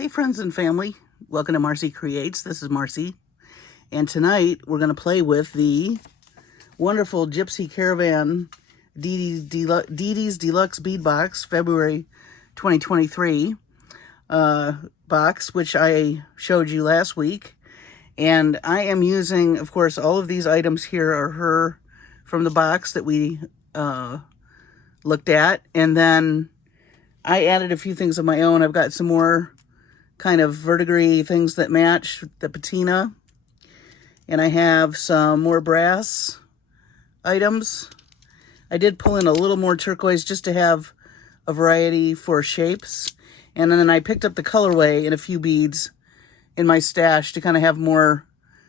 Hey friends and family, welcome to Marcie Creates. This is Marcie, and tonight we're going to play with the wonderful Gypsy Caravan Didi's Deluxe Bead Box, February 2023 box, which I showed you last week. And I am using, of course, all of these items here are her from the box that we looked at, and then I added a few things of my own. I've got some more kind of verdigris things that match the patina. And I have some more brass items. I did pull in a little more turquoise just to have a variety for shapes. And then I picked up the colorway in a few beads in my stash to kind of have more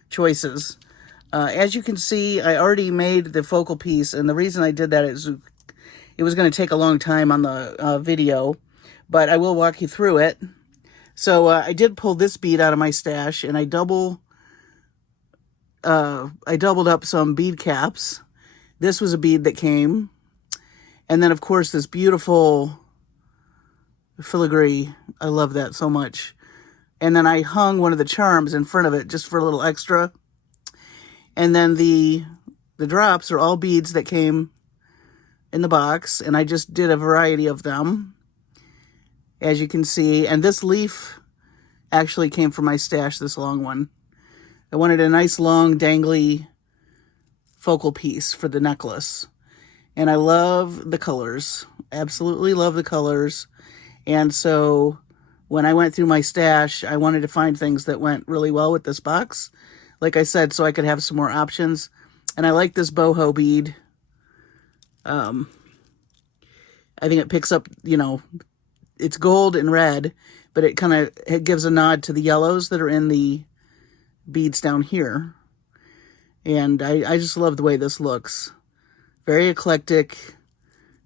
choices. As you can see, I already made the focal piece, and the reason I did that is it was going to take a long time on the video, but I will walk you through it. So I did pull this bead out of my stash, and I doubled up some bead caps. This was a bead that came, and then of course this beautiful filigree. I love that so much. And then I hung one of the charms in front of it just for a little extra. And then the drops are all beads that came in the box, and I just did a variety of them, as you can see. And this leaf actually came from my stash, this long one. I wanted a nice long dangly focal piece for the necklace. And I love the colors, absolutely love the colors. And so when I went through my stash, I wanted to find things that went really well with this box, like I said, so I could have some more options. And I like this boho bead. I think it picks up, you know, it's gold and red, but it gives a nod to the yellows that are in the beads down here. And I just love the way this looks. Very eclectic,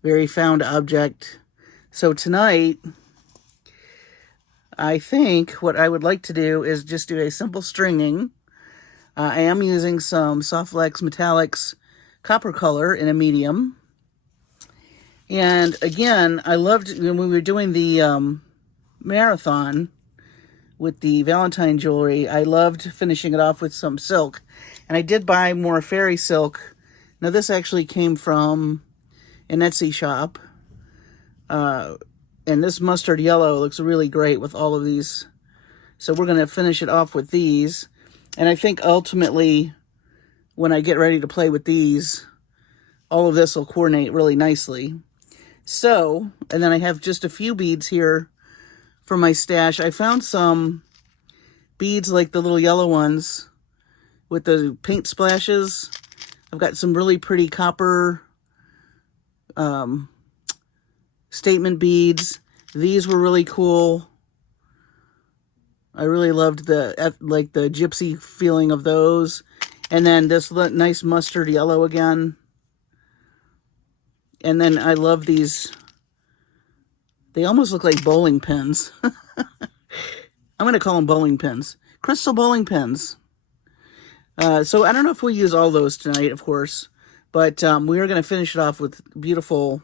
very found object. So tonight, I think what I would like to do is just do a simple stringing. I am using some SoftFlex Metallics copper color in a medium. And again, I loved when we were doing the marathon with the Valentine jewelry, I loved finishing it off with some silk. And I did buy more fairy silk. Now this actually came from an Etsy shop. And this mustard yellow looks really great with all of these. So we're going to finish it off with these. And I think ultimately, when I get ready to play with these, all of this will coordinate really nicely. So, and then I have just a few beads here for my stash. I found some beads like the little yellow ones with the paint splashes. I've got some really pretty copper statement beads. These were really cool. I really loved the gypsy feeling of those. And then this nice mustard yellow again. And then I love these. They almost look like bowling pins. I'm going to call them bowling pins. Crystal bowling pins. So I don't know if we'll use all those tonight, of course. But we are going to finish it off with beautiful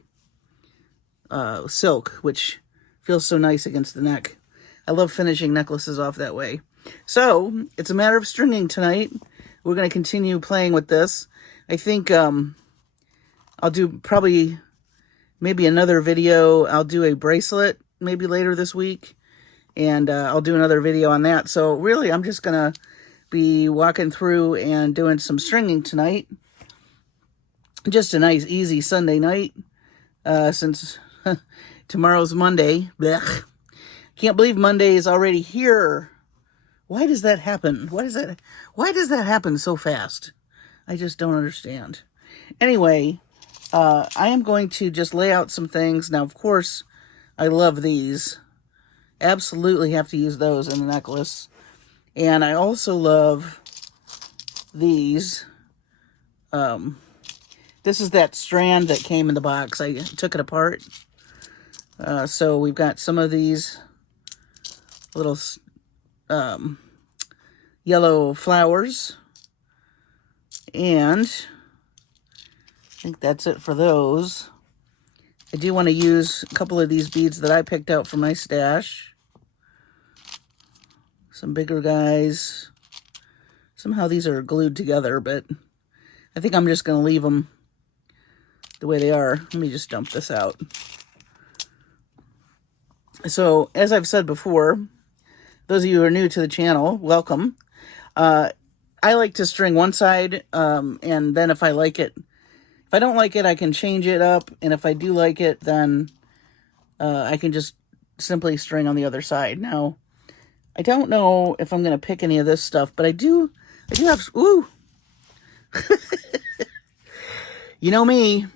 silk, which feels so nice against the neck. I love finishing necklaces off that way. So it's a matter of stringing tonight. We're going to continue playing with this. I think I'll do probably maybe another video. I'll do a bracelet maybe later this week. And I'll do another video on that. So really, I'm just going to be walking through and doing some stringing tonight. Just a nice, easy Sunday night. Since tomorrow's Monday. Blech. Can't believe Monday is already here. Why does that happen? Why does that happen so fast? I just don't understand. Anyway, I am going to just lay out some things. Now, of course, I love these. Absolutely have to use those in the necklace. And I also love these. This is that strand that came in the box. I took it apart. So we've got some of these little yellow flowers. And I think that's it for those. I do want to use a couple of these beads that I picked out from my stash. some bigger guys. Somehow these are glued together, but I think I'm just going to leave them the way they are. Let me just dump this out. So, as I've said before, those of you who are new to the channel, welcome. I like to string one side, and then if I like it, if I don't like it, I can change it up, and if I do like it, then I can just simply string on the other side. Now, I don't know if I'm going to pick any of this stuff, but I do have, ooh! You know me,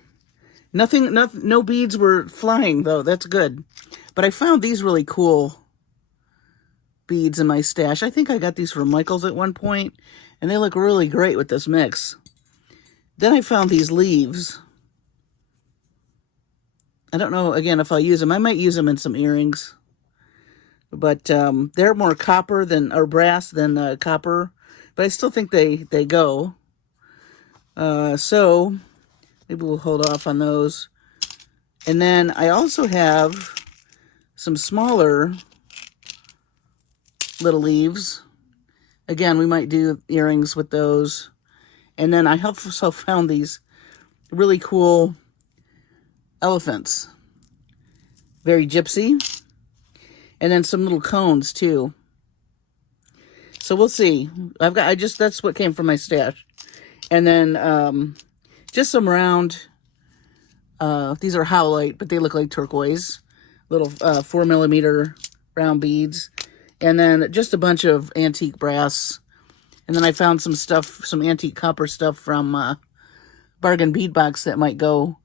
no beads were flying, though. That's good. But I found these really cool beads in my stash. I think I got these from Michael's at one point, and they look really great with this mix. Then I found these leaves. I don't know, again, if I'll use them. I might use them in some earrings. But they're more copper than, or brass than copper. But I still think they go. So maybe we'll hold off on those. And then I also have some smaller little leaves. Again, we might do earrings with those. And then I also found these really cool elephants. Very gypsy. And then some little cones too. So we'll see. That's what came from my stash. And then just some round, these are howlite, but they look like turquoise. Little 4mm round beads. And then just a bunch of antique brass. And then I found some stuff, some antique copper stuff from Bargain Bead Box that might go.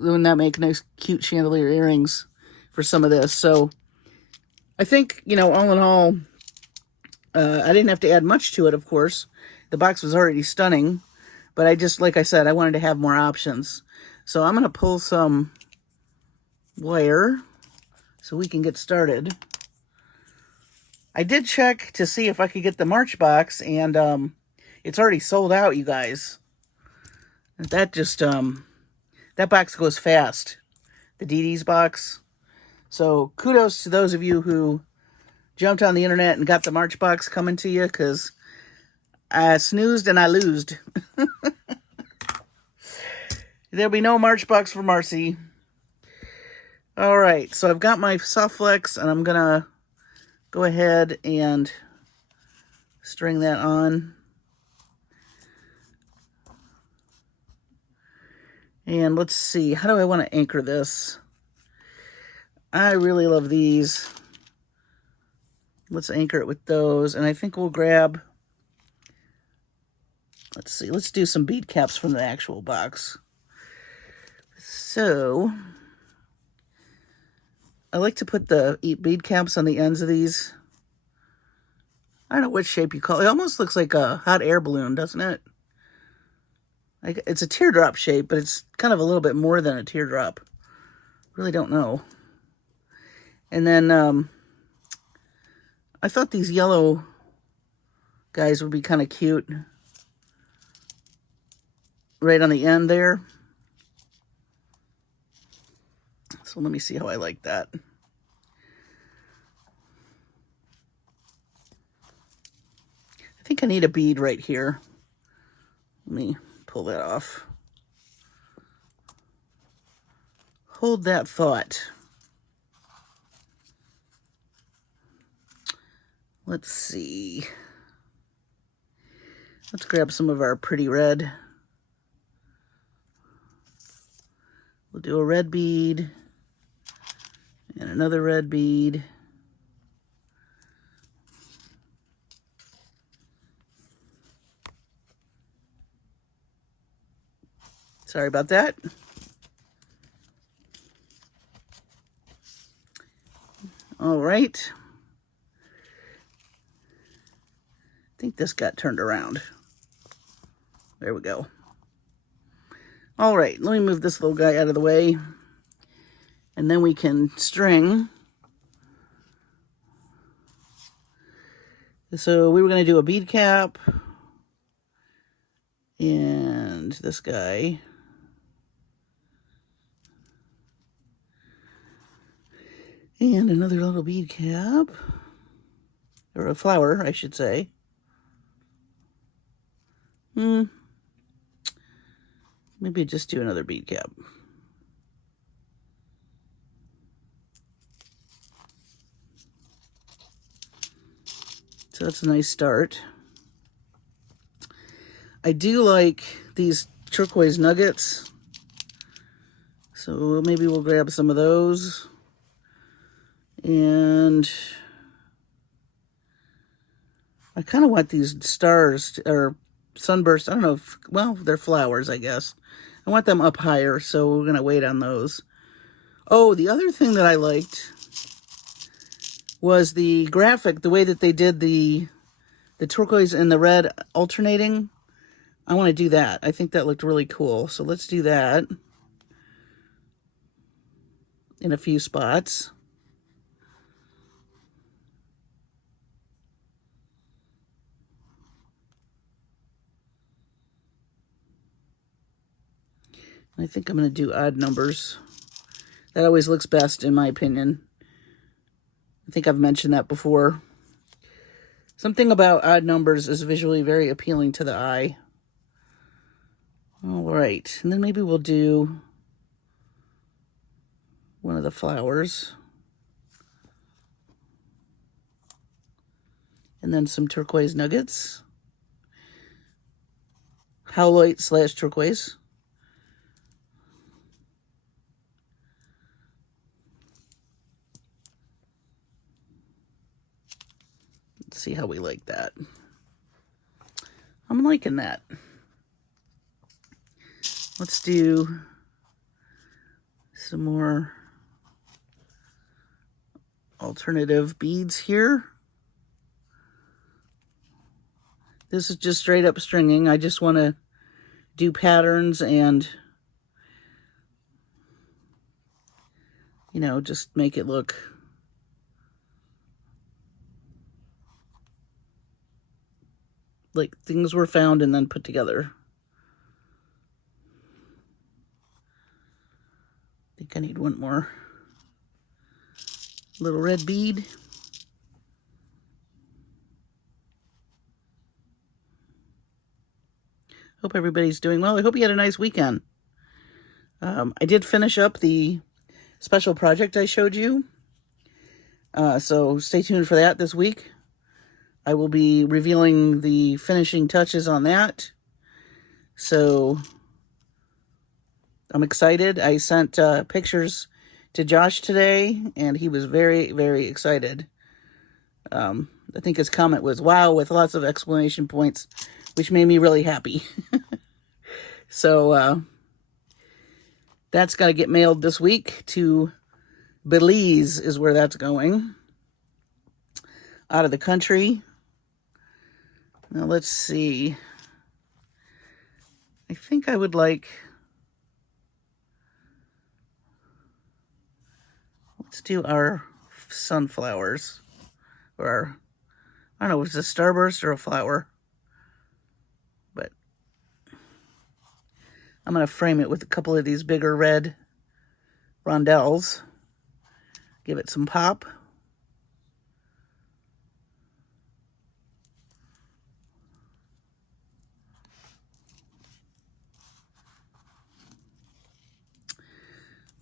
Wouldn't that make nice, cute chandelier earrings for some of this? So I think, you know, all in all, I didn't have to add much to it, of course. The box was already stunning. But I just, like I said, I wanted to have more options. So I'm going to pull some wire so we can get started. I did check to see if I could get the March box, and it's already sold out, you guys. That just, that box goes fast. The Didi's box. So kudos to those of you who jumped on the internet and got the March box coming to you, because I snoozed and I loosed. There'll be no March box for Marcie. All right, so I've got my SoftFlex, and I'm going to go ahead and string that on. And let's see, how do I want to anchor this? I really love these. Let's anchor it with those, and I think we'll grab, let's see, let's do some bead caps from the actual box. So, I like to put the bead caps on the ends of these. I don't know what shape you call it. It almost looks like a hot air balloon, doesn't it? Like, it's a teardrop shape, but it's kind of a little bit more than a teardrop. Really don't know. And then, I thought these yellow guys would be kind of cute. Right on the end there. So let me see how I like that. I think I need a bead right here. Let me pull that off. Hold that thought. Let's see. Let's grab some of our pretty red. We'll do a red bead. And another red bead. Sorry about that. All right. I think this got turned around. There we go. All right, let me move this little guy out of the way. And then we can string. So we were going to do a bead cap. And this guy. And another little bead cap. or a flower, I should say. Maybe just do another bead cap. So that's a nice start. I do like these turquoise nuggets, so maybe we'll grab some of those. And I kind of want these stars or sunbursts. I don't know if, well, they're flowers, I guess. I want them up higher, so we're going to wait on those. Oh, the other thing that I liked was the graphic, the way that they did the turquoise and the red alternating. I want to do that. I think that looked really cool. So let's do that in a few spots. I think I'm going to do odd numbers. That always looks best, in my opinion. I think I've mentioned that before. Something about odd numbers is visually very appealing to the eye. All right, and then maybe we'll do one of the flowers. And then some turquoise nuggets. Howlite / turquoise. Let's see how we like that. I'm liking that. Let's do some more alternative beads here. This is just straight up stringing. I just want to do patterns and, you know, just make it look like things were found and then put together. I think I need one more little red bead. Hope everybody's doing well. I hope you had a nice weekend. I did finish up the special project I showed you. So stay tuned for that this week. I will be revealing the finishing touches on that. So I'm excited. I sent pictures to Josh today, and he was very, very excited. I think his comment was, wow, with lots of exclamation points, which made me really happy. So that's got to get mailed this week to Belize is where that's going. Out of the country. Now let's see. I think I would like, let's do our sunflowers. Or our, I don't know, if it's a starburst or a flower. But I'm going to frame it with a couple of these bigger red rondelles. Give it some pop.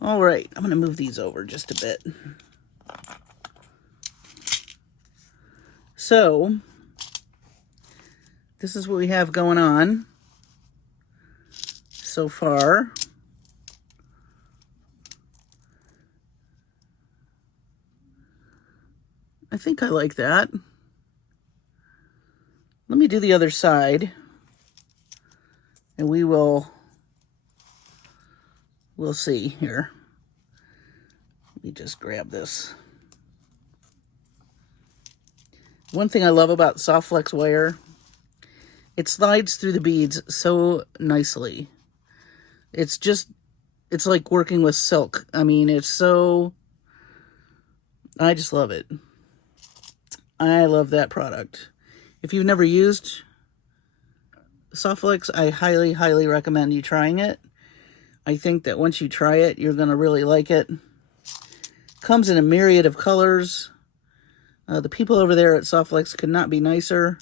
All right, I'm going to move these over just a bit. So, this is what we have going on so far. I think I like that. Let me do the other side, and we'll see here. Let me just grab this. One thing I love about SoftFlex wire, it slides through the beads so nicely. It's like working with silk. I mean, I just love it. I love that product. If you've never used SoftFlex, I highly, highly recommend you trying it. I think that once you try it, you're going to really like it. Comes in a myriad of colors. The people over there at SoftFlex could not be nicer.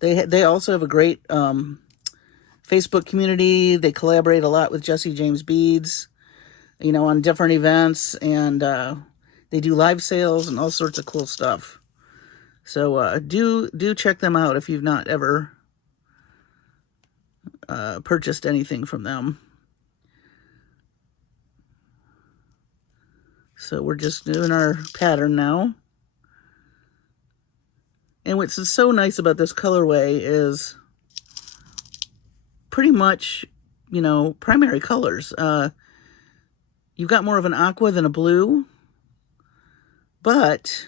They also have a great Facebook community. They collaborate a lot with Jesse James Beads, you know, on different events, and they do live sales and all sorts of cool stuff. So do check them out if you've not ever purchased anything from them. So we're just doing our pattern now. And what's so nice about this colorway is pretty much, you know, primary colors. You've got more of an aqua than a blue, but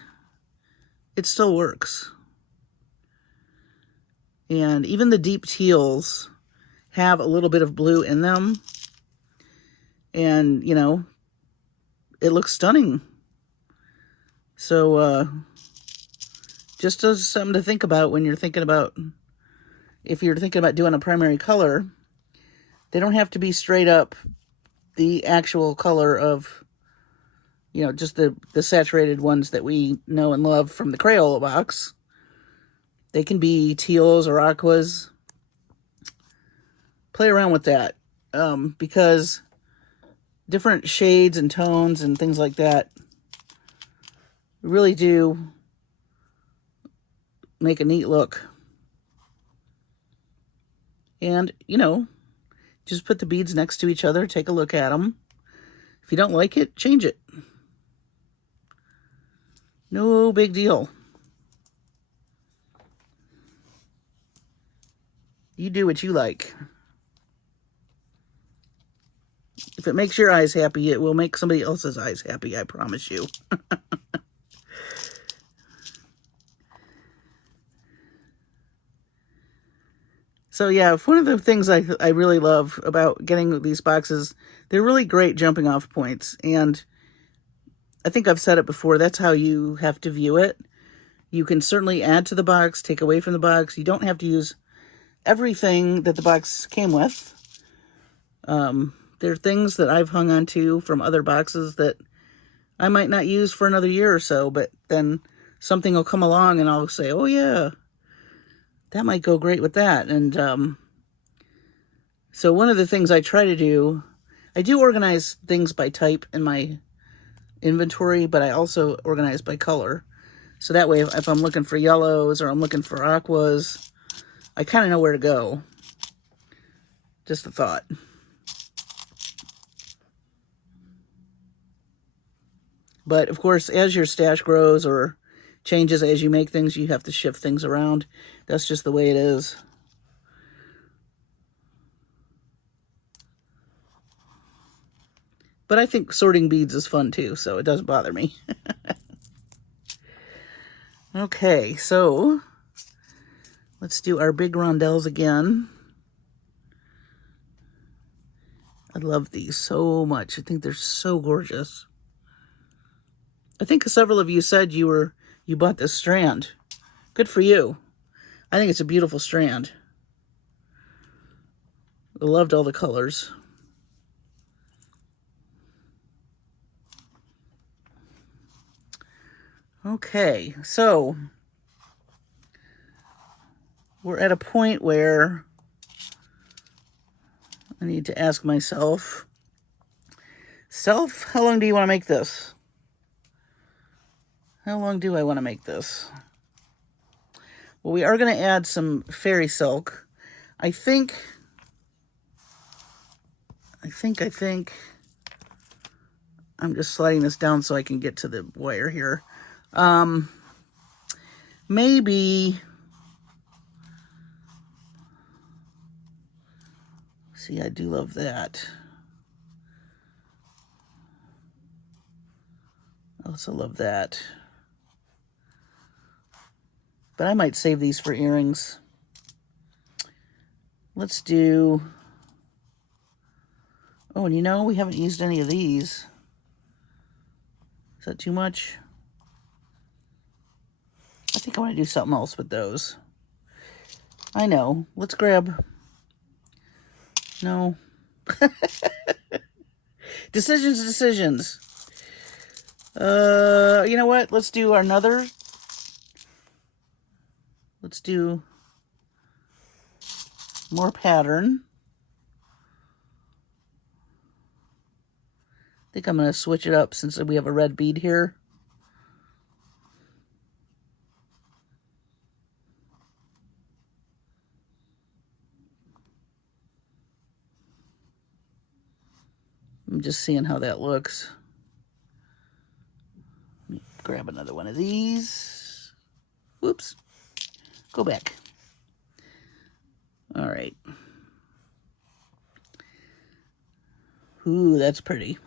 it still works. And even the deep teals have a little bit of blue in them. And, you know, it looks stunning. So, just as something to think about when you're thinking about, if you're thinking about doing a primary color, they don't have to be straight up the actual color of, you know, just the saturated ones that we know and love from the Crayola box. They can be teals or aquas. Play around with that, because different shades and tones and things like that really do make a neat look. And, you know, just put the beads next to each other, take a look at them. If you don't like it, change it. No big deal. You do what you like. If it makes your eyes happy, it will make somebody else's eyes happy, I promise you. So yeah, one of the things I really love about getting these boxes, they're really great jumping off points. And I think I've said it before, that's how you have to view it. You can certainly add to the box, take away from the box. You don't have to use everything that the box came with. There are things that I've hung on to from other boxes that I might not use for another year or so, but then something will come along and I'll say, oh yeah, that might go great with that. And so one of the things I try to do, I do organize things by type in my inventory, but I also organize by color. So that way, if I'm looking for yellows or I'm looking for aquas, I kind of know where to go. Just a thought. But of course, as your stash grows or changes as you make things, you have to shift things around. That's just the way it is. But I think sorting beads is fun too, so it doesn't bother me. Okay, so let's do our big rondelles again. I love these so much. I think they're so gorgeous. I think several of you said you bought this strand. Good for you. I think it's a beautiful strand. I loved all the colors. Okay, so we're at a point where I need to ask myself, how long do you want to make this? How long do I want to make this? Well, we are going to add some fairy silk. I think I'm just sliding this down so I can get to the wire here. Maybe, see, I do love that. I also love that. But I might save these for earrings. Let's do, oh, and you know, we haven't used any of these. Is that too much? I think I want to do something else with those. I know. Let's grab, no. Decisions. You know what? Let's do another Let's do more pattern. I think I'm going to switch it up since we have a red bead here. I'm just seeing how that looks. Let me grab another one of these. Whoops. Go back. All right. Ooh, that's pretty.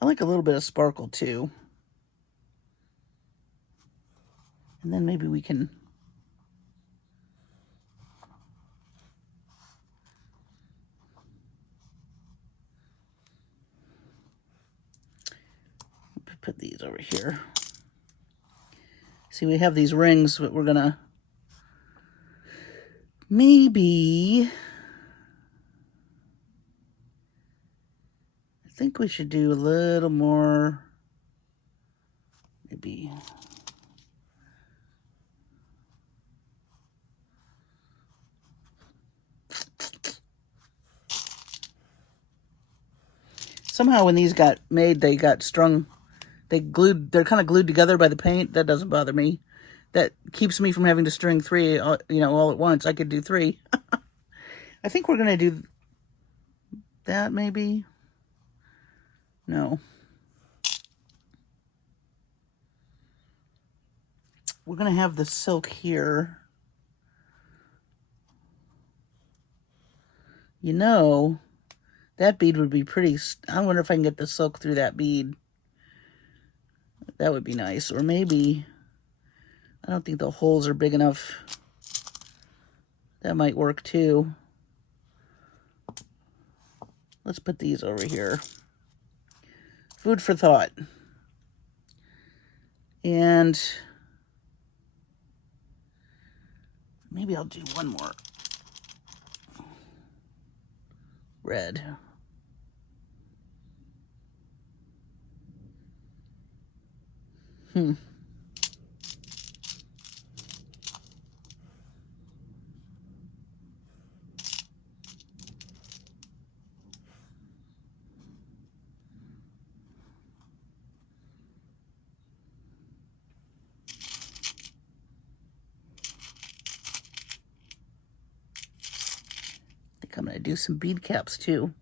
I like a little bit of sparkle too. And then maybe we can put these over here. See, we have these rings, but we're gonna maybe, I think we should do a little more, maybe. Somehow when these got made, they got strung, they're kind of glued together by the paint. That doesn't bother me. That keeps me from having to string three, you know, all at once. I could do three. I think we're going to do that maybe. No. We're going to have the silk here. You know, that bead would be pretty, I wonder if I can get the silk through that bead. That would be nice. Or maybe, I don't think the holes are big enough. That might work too. Let's put these over here. Food for thought. And maybe I'll do one more red. I think I'm going to do some bead caps too.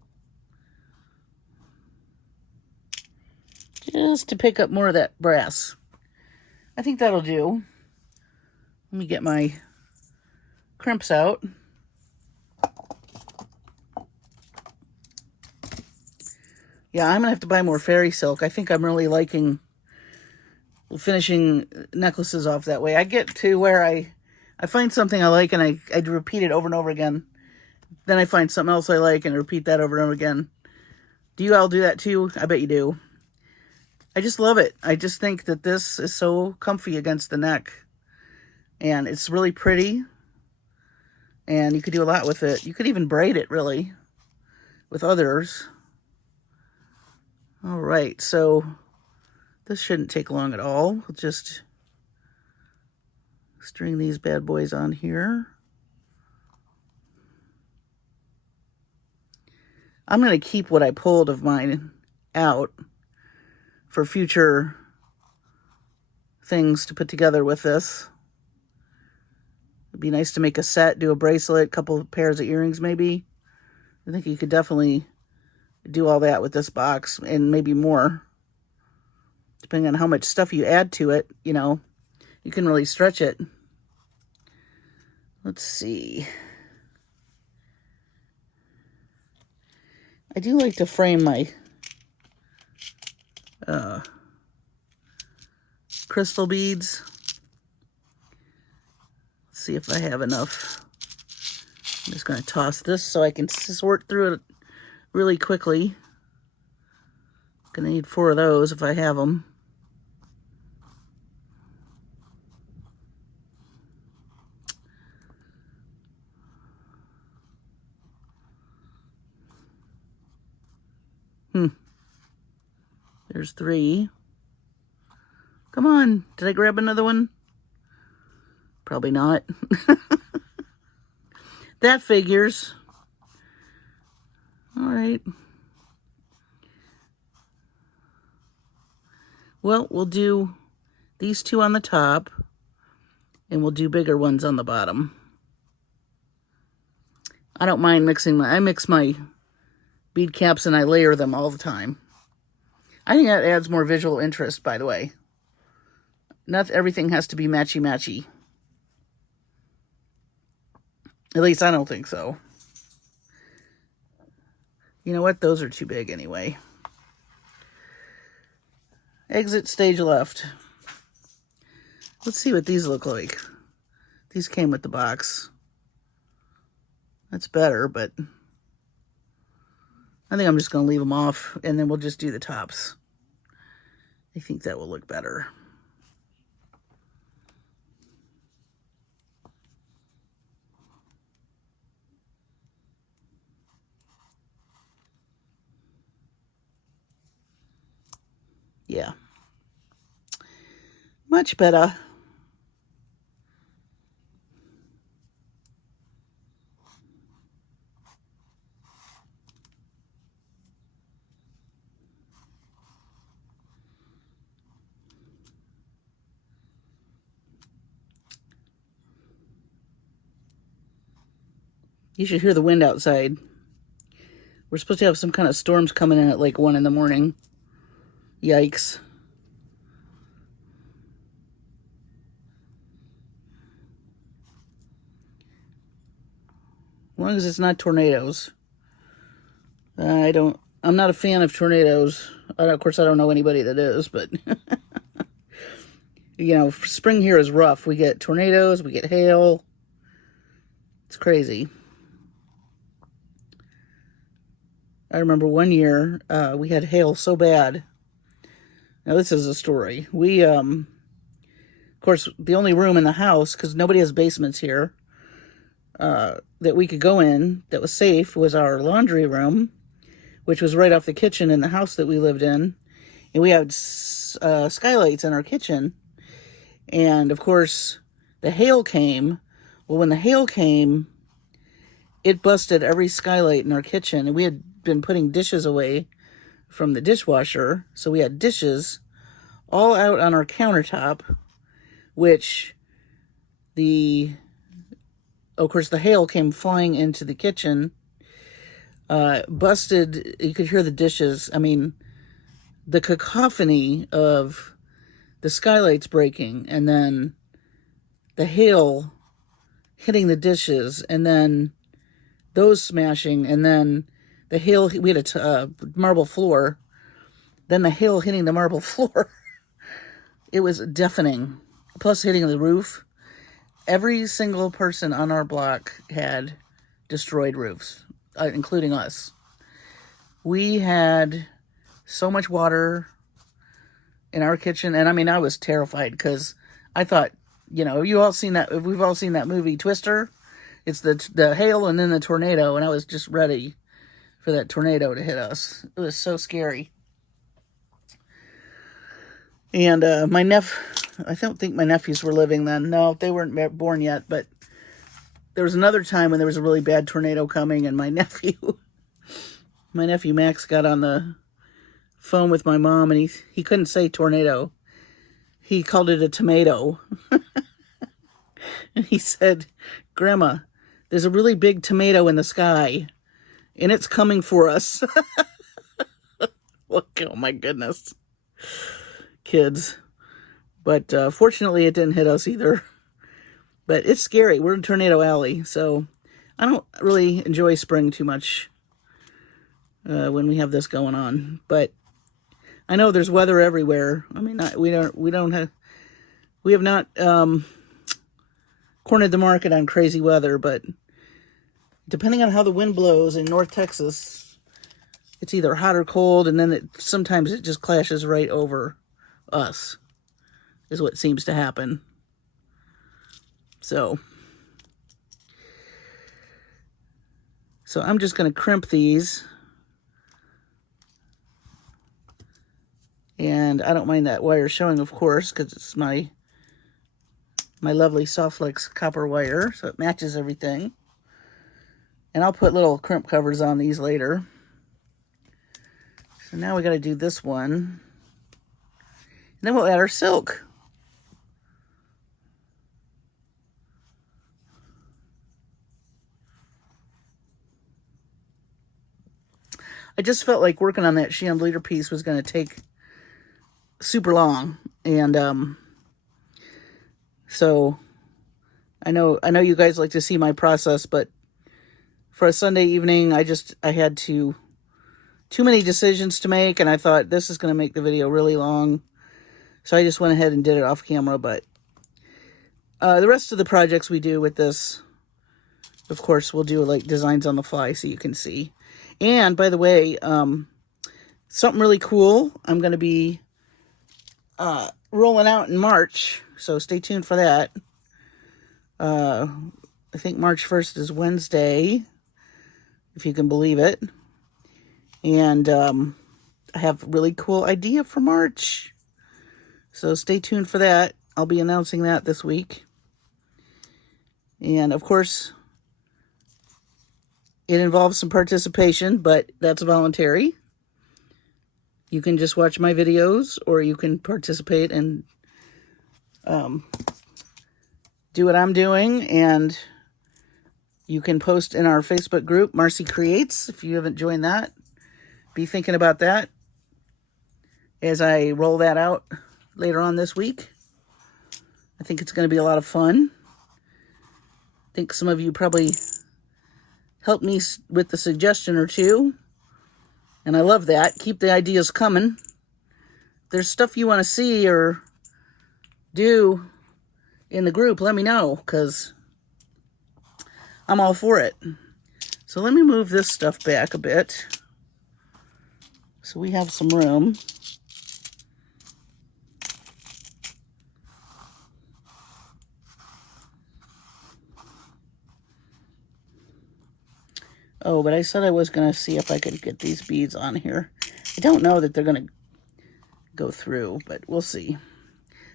Just to pick up more of that brass. I think that'll do. Let me get my crimps out. Yeah, I'm going to have to buy more fairy silk. I think I'm really liking finishing necklaces off that way. I get to where I find something I like and I repeat it over and over again. Then I find something else I like and repeat that over and over again. Do you all do that too? I bet you do. I just love it. I just think that this is so comfy against the neck. And it's really pretty. And you could do a lot with it. You could even braid it, really, with others. All right, so this shouldn't take long at all. We'll just string these bad boys on here. I'm going to keep what I pulled of mine out for future things to put together with this. It'd be nice to make a set, do a bracelet, a couple of pairs of earrings maybe. I think you could definitely do all that with this box and maybe more. Depending on how much stuff you add to it, you know, you can really stretch it. Let's see. I do like to frame my crystal beads. Let's see if I have enough. I'm just going to toss this so I can sort through it really quickly. Gonna need 4 of those if I have them. There's 3. Come on. Did I grab another one? Probably not. That figures. All right. Well, we'll do these two on the top, and we'll do bigger ones on the bottom. I don't mind I mix my bead caps and I layer them all the time. I think that adds more visual interest, by the way. Not everything has to be matchy-matchy. At least I don't think so. You know what? Those are too big anyway. Exit stage left. Let's see what these look like. These came with the box. That's better, but I think I'm just going to leave them off, and then we'll just do the tops. I think that will look better. Yeah. Much better. You should hear the wind outside. We're supposed to have some kind of storms coming in at like 1 in the morning. Yikes. As long as it's not tornadoes. I'm not a fan of tornadoes. Of course, I don't know anybody that is, but you know, spring here is rough. We get tornadoes, we get hail. It's crazy. I remember one year we had hail so bad. Now this is a story. We, of course, the only room in the house, because nobody has basements here, that we could go in that was safe was our laundry room, which was right off the kitchen in the house that we lived in. And we had skylights in our kitchen. And, of course, the hail came. Well, when the hail came, it busted every skylight in our kitchen. And we had been putting dishes away from the dishwasher. So we had dishes all out on our countertop, which of course, the hail came flying into the kitchen. Busted, you could hear the dishes. I mean, the cacophony of the skylights breaking, and then the hail hitting the dishes, and then those smashing, and then the hail, we had a marble floor, then the hail hitting the marble floor. It was deafening, plus hitting the roof. Every single person on our block had destroyed roofs, including us. We had so much water in our kitchen, and I mean, I was terrified because I thought, you know, we've all seen that movie Twister. It's the hail and then the tornado, and I was just ready for that tornado to hit us. It was so scary. And I don't think my nephews were living then. No, they weren't born yet, but there was another time when there was a really bad tornado coming, and my nephew Max got on the phone with my mom, and he couldn't say tornado. He called it a tomato. And he said, "Grandma, there's a really big tomato in the sky, and it's coming for us." Look, oh my goodness. Kids. But fortunately, it didn't hit us either. But it's scary. We're in Tornado Alley, so I don't really enjoy spring too much when we have this going on. But I know there's weather everywhere. I mean, we have not cornered the market on crazy weather, but depending on how the wind blows in North Texas, it's either hot or cold, and then sometimes it just clashes right over us, is what seems to happen. So I'm just going to crimp these, and And I don't mind that wire showing, of course, because it's my lovely SoftFlex copper wire, so it matches everything. And I'll put little crimp covers on these later. So now we got to do this one. And then we'll add our silk. I just felt like working on that chandelier piece was going to take super long. And so I know you guys like to see my process, but for a Sunday evening, I had too many decisions to make, and I thought this is going to make the video really long. So I just went ahead and did it off camera, but the rest of the projects we do with this, of course, we'll do like designs on the fly so you can see. And by the way, something really cool I'm going to be rolling out in March, so stay tuned for that. I think March 1st is Wednesday, if you can believe it. And I have a really cool idea for March, so stay tuned for that. I'll be announcing that this week. And of course, it involves some participation, but that's voluntary. You can just watch my videos, or you can participate and do what I'm doing. And you can post in our Facebook group, Marcie Creates, if you haven't joined that. Be thinking about that as I roll that out later on this week. I think it's going to be a lot of fun. I think some of you probably helped me with the suggestion or two, and I love that. Keep the ideas coming. If there's stuff you want to see or do in the group, let me know, because I'm all for it. So let me move this stuff back a bit so we have some room. Oh, but I said I was going to see if I could get these beads on here. I don't know that they're going to go through, but we'll see.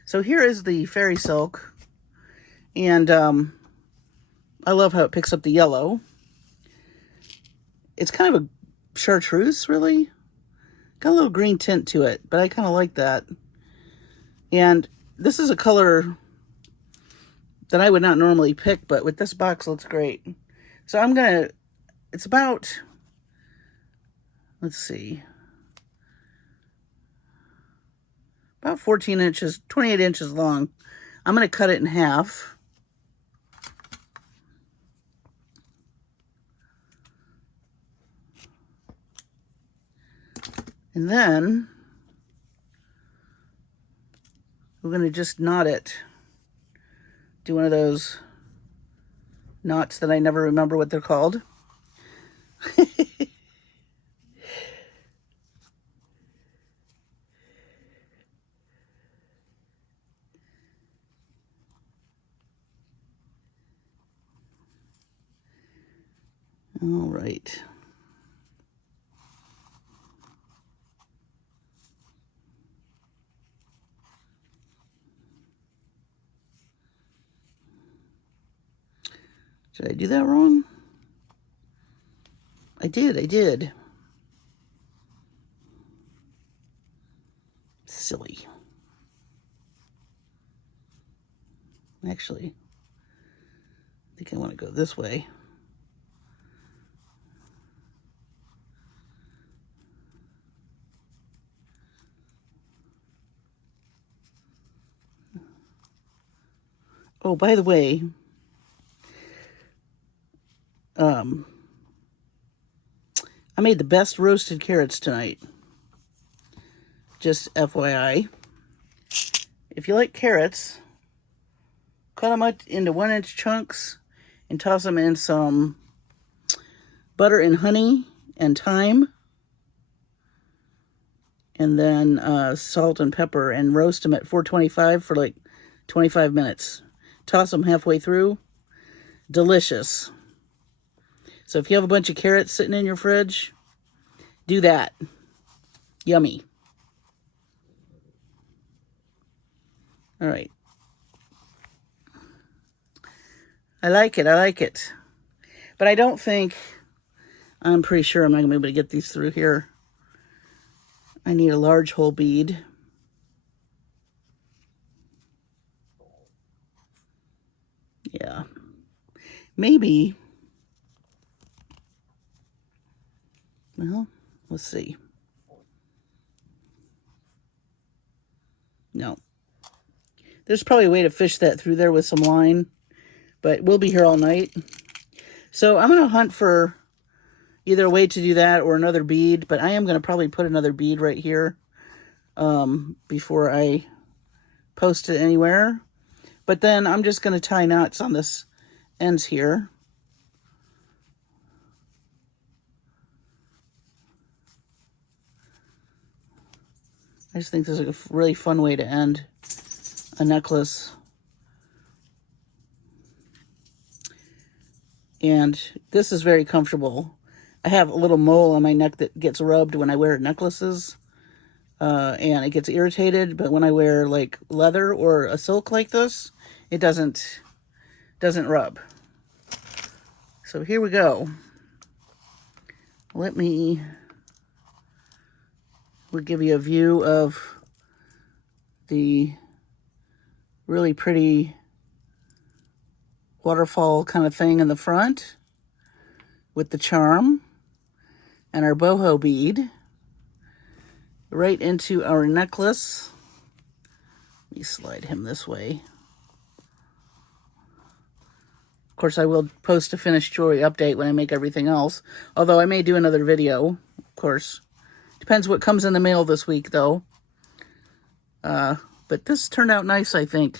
So here is the fairy silk. And I love how it picks up the yellow. It's kind of a chartreuse, really. Got a little green tint to it, but I kind of like that. And this is a color that I would not normally pick, but with this box looks great. So I'm going to... It's about, let's see, about 14 inches, 28 inches long. I'm going to cut it in half. And then we're going to just knot it. Do one of those knots that I never remember what they're called. All right. Did I do that wrong? I did. Silly. Actually, I think I want to go this way. Oh, by the way, I made the best roasted carrots tonight. Just FYI. If you like carrots, cut them up into 1-inch chunks and toss them in some butter and honey and thyme. And then salt and pepper, and roast them at 425 for like 25 minutes. Toss them halfway through. Delicious. So if you have a bunch of carrots sitting in your fridge, do that. Yummy. All right. I like it. I like it. But I don't think, I'm pretty sure I'm not going to be able to get these through here. I need a large hole bead. Yeah. Maybe. Well, let's see. No. There's probably a way to fish that through there with some line, but we'll be here all night. So I'm going to hunt for either a way to do that or another bead, but I am going to probably put another bead right here before I post it anywhere. But then I'm just going to tie knots on this ends here. I just think this is a really fun way to end a necklace. And this is very comfortable. I have a little mole on my neck that gets rubbed when I wear necklaces. And it gets irritated, but when I wear like leather or a silk like this, it doesn't rub. So here we go. We'll give you a view of the really pretty waterfall kind of thing in the front with the charm and our boho bead right into our necklace. Let me slide him this way. Of course, I will post a finished jewelry update when I make everything else, although I may do another video, of course. Depends what comes in the mail this week, though. But this turned out nice, I think.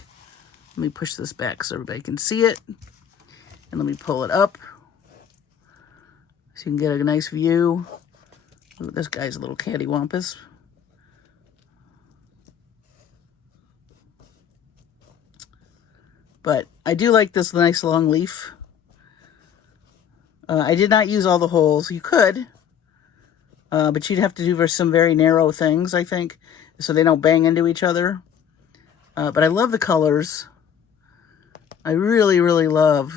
Let me push this back so everybody can see it. And let me pull it up so you can get a nice view. Ooh, this guy's a little cattywampus. But I do like this nice long leaf. I did not use all the holes. You could. But you'd have to do some very narrow things, I think, so they don't bang into each other. But I love the colors. I really, really love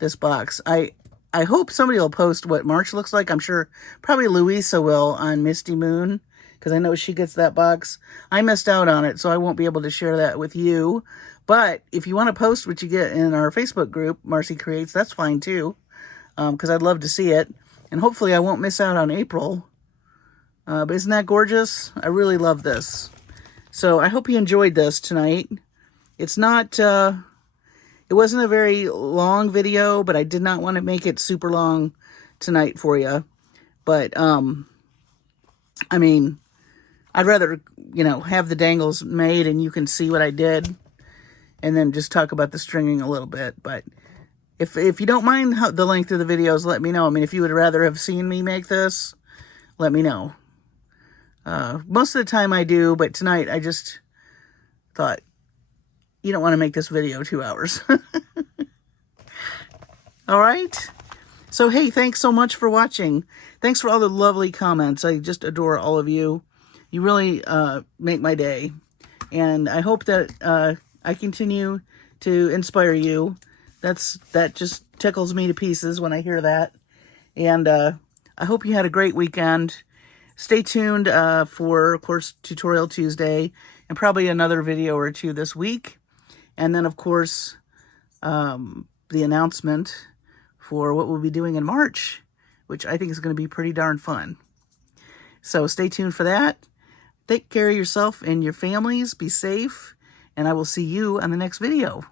this box. I hope somebody will post what March looks like. I'm sure probably Louisa will on Misty Moon, because I know she gets that box. I missed out on it, so I won't be able to share that with you. But if you want to post what you get in our Facebook group, Marcie Creates, that's fine too, because I'd love to see it. And hopefully I won't miss out on April. But isn't that gorgeous? I really love this. So I hope you enjoyed this tonight. It's not, it wasn't a very long video, but I did not want to make it super long tonight for you. But, I mean, I'd rather, have the dangles made and you can see what I did. And then just talk about the stringing a little bit. But if you don't mind the length of the videos, let me know. I mean, if you would rather have seen me make this, let me know. Most of the time I do, but tonight I just thought, you don't want to make this video 2 hours. All right. So, hey, thanks so much for watching. Thanks for all the lovely comments. I just adore all of you. You really make my day. And I hope that I continue to inspire you. That just tickles me to pieces when I hear that. And I hope you had a great weekend. Stay tuned for, of course, Tutorial Tuesday and probably another video or two this week. And then, of course, the announcement for what we'll be doing in March, which I think is going to be pretty darn fun. So stay tuned for that. Take care of yourself and your families. Be safe. And I will see you on the next video.